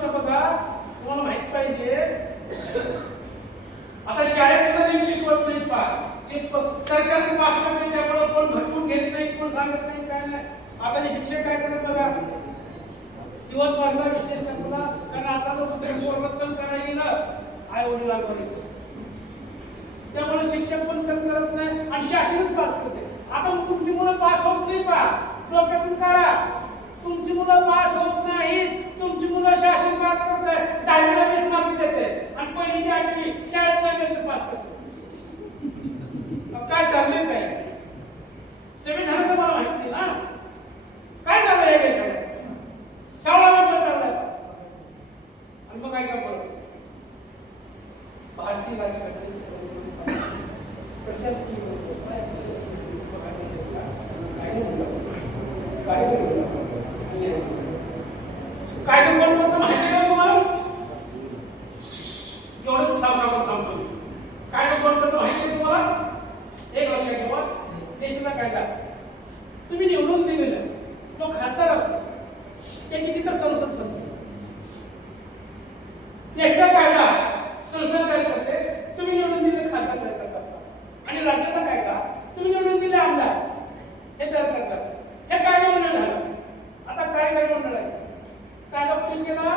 होतं बघा, तुम्हाला माहित पाहिजे, आता शाळेत सुद्धा नीट शिकवत नाही पा, सरकारचं पास करते त्यामुळे कोण घटवून घेत नाही, कोण सांगत नाही, काय नाही. आता जे शिक्षक काय करतात बघा, दिवसभरचा विषय संपला कारण आता जो परिवर्तन करायला गेलं आई वडिलांवर, त्यामुळे शिक्षक पण करत नाही आणि शासनच पास करते. आता तुमची मुलं पास होत नाही पा, डोक्यातून काढा, तुमची मुलं पास होत नाही, तुमची मुलं शासन पास करते, 10वीला 20 मार्क देते आणि पहिली ते 8वी शाळेत नाही गेलं पास करते. काय चाललंय काय संविधानाचं मला माहित नाही ना, काय झालंय या देशात, सगळा वेगळं चाललाय. आणि मग काय काय बोलतो भारतीय राज्यघटनेची प्रशासकीय कायदे कोण करतो माहिती का तुम्हाला? एवढंच सांगतो थांबतो. कायदे कोण करतो माहिती का तुम्हाला? एक लक्षात ठेवा, देशाचा कायदा तुम्ही निवडून दिलेलं तो खासदार असतो, त्याची तिथं संसद बनते. देशाचा कायदा संसद काय करते, तुम्ही निवडून दिले खासदार तयार करतात आणि राज्याचा कायदा तुम्ही निवडून दिले आमदार हे तयार करतात. हे कायदा मंडळ झालं. आता काय कायदा मंडळ आहे, कायदा कोणी केला?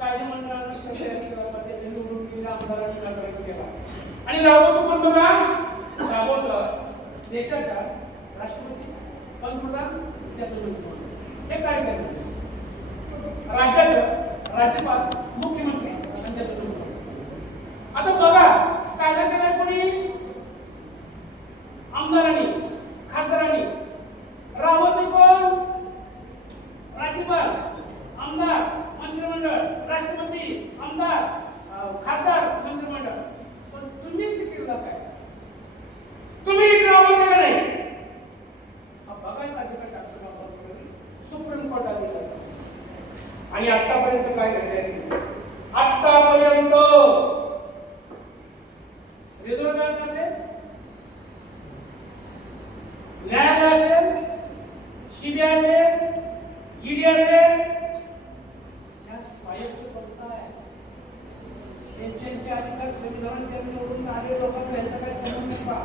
कायदा मंडळानं तयार केला, त्याचे निवडून दिले आमदारांनी लागू केला आणि राबवतो कोण बघा? राबवतं देशाचा राष्ट्रपती, पंतप्रधान, त्याचं मंत्रिमंडळ. हे काय करतात? राज्याचं राज्यपाल, मुख्यमंत्री आणि त्याचं मंत्रिमंडळ. आता बघा कायदा केलाय कोणी? आमदारांनी, खासदारांनी. राबवते कोण? राज्यपाल, आमदार, मंत्रिमंडळ, राष्ट्रपती, आमदार, खासदार, मंत्रिमंडळ. पण तुम्हीच केलं काय? तुम्ही राबवते का नाही? बघायचा अधिकार टाकतो सुप्रीम कोर्टात दिला. आणि आतापर्यंत काय घडले? आतापर्यंत रिझर्व्ह बँक असेल, न्यायालय असेल, सीबीआय असेल, ईडी असेल, या स्वायत्त संस्था आहे. त्यांचे अधिकार संविधानात त्यांनी निवडून आले लोकांना यांचा काही संबंध नाही पहा,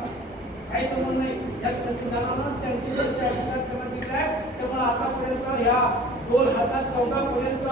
काही संबंध नाही. या संविधानानं त्यांचे अधिकार त्यांना दिले आहे. त्यामुळे आतापर्यंत या 2014 पर्यंत